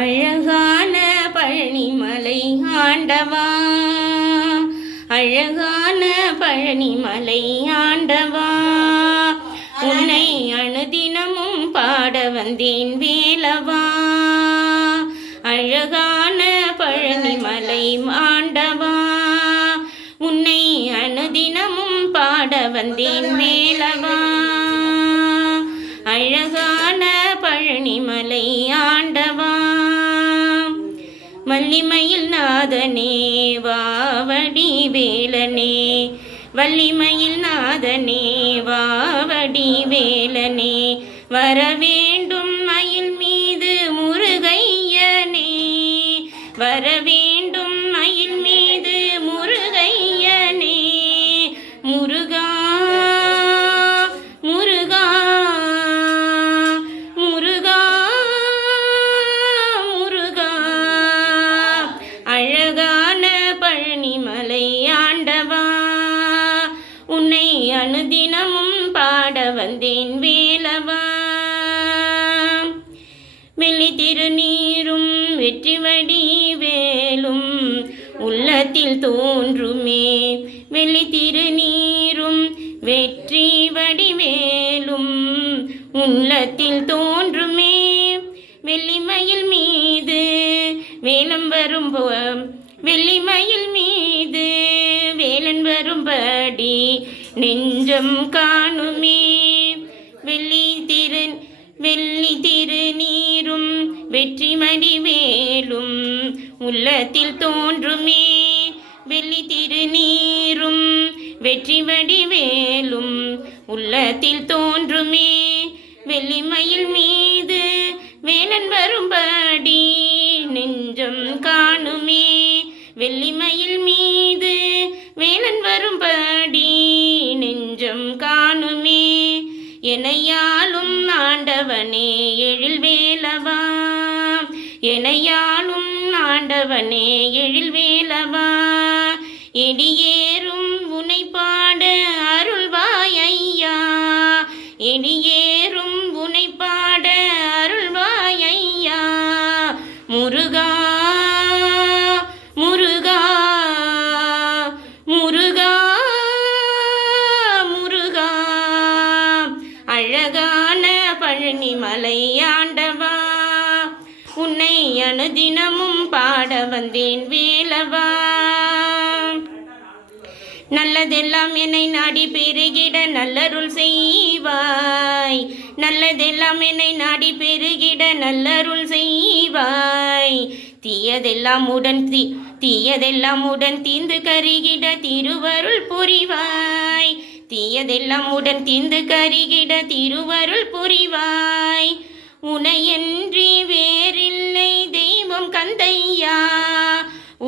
அழகான பழனிமலை ஆண்டவா, அழகான பழனிமலை ஆண்டவா, உன்னை அனுதினமும் பாட வந்தேன் வேலவா. அழகான பழனிமலை ஆண்டவா, உன்னை அனுதினமும் பாட வந்தேன் வேலவா. அழகான பழனிமலை ஆண்டவா, வள்ளிமயில் நாதனே வாவடி வேலனே, வள்ளிமயில் நாதனே வாவடி வேலனே, வரவேண்டும் மயில் மீது முருகையனே, வரவேண்டும் மயில் மீது முருகையனே. முருகா முருகா முருகா முருகா, அழகான பழனிமலை ஆண்டவா, உன்னை அனுதினமும் பாட வந்தேன் வேலவா. வெள்ளி திருநீரும் வெற்றி வடி வேலும் உள்ளத்தில் தோன்றுமே, வெள்ளி திருநீரும் வெற்றி வடிவேலும் உள்ளத்தில் தோன்றுமே. வெள்ளிமயில் மீது வேலம் வரும், வெள்ளிமயில் மீது வேலன் வரும்படி நெஞ்சம் காணுமே. வெள்ளி திருநீரும் வெற்றி மடிவேலும் உள்ளத்தில் தோன்றுமே, வெள்ளி திருநீரும் வெற்றி வடிவேலும் உள்ளத்தில் தோன்றுமே. வெள்ளிமயில் மீது வேலன் வரும்படி நெஞ்சம் காணுமே, வெள்ளிமயில் மீது வேலன் வரும்படி நெஞ்சம் காணுமே. எனையாளும் ஆண்டவனே எழில் வேலவா, எனையாளும் ஆண்டவனே எழில் வேலவா, எடியேறும் உனை பாட அருள்வாய் ஐயா, எடியேறும் உனை பாட அருள்வாய் ஐயா. முருகா முருகா முருகா முருகா, அழகான பழனிமலை ஆண்டவா, உன்னை அனுதினமும் பாட வந்தேன் வேலவா. நல்லதெல்லாம் என்னை நாடி பெருகிட நல்லருள் செய்வாய், நல்லதெல்லாம் என்னை நாடி பெருகிட நல்லருள் செய்வாய். தீயதெல்லாம் உடன் தீந்து கருகிட திருவருள் புரிவாய், தீயதெல்லாம் உடன் தீந்து கருகிட திருவருள் புரிவாய். உனையன்றி வேறில்லை தெய்வம் கந்தையா,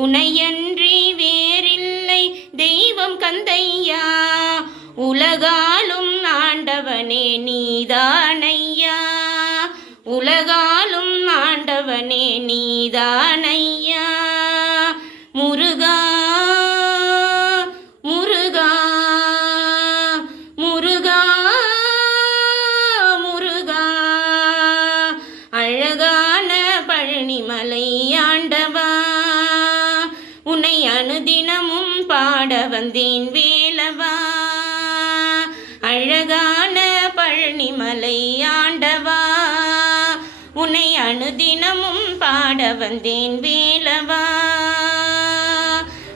உனையன்றி வேறில்லை தெய்வம் கந்தையா. உலகாலும் ஆண்டவனே நீதானையா, உலகாலும் ஆண்டவனே நீதானையா. முருகா முருகா முருகா முருகா, அழகான பழனிமலை ஆண்டவா, உன்னை அனுதினமும் பாட வந்தேன் வேலவா. அழகான பழனிமலை ஆண்டவா, உன்னை அனுதினமும் பாட வந்தேன் வேலவா.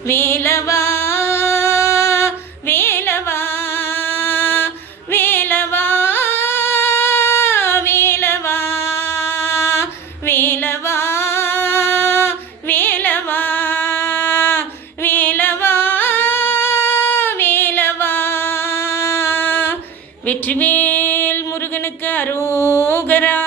வேலவா வேலவா வேலவா வேலவா வேலவா வேலவா வேலவா வேலவா. வெற்றிவேல் முருகனுக்கு அரோகரா.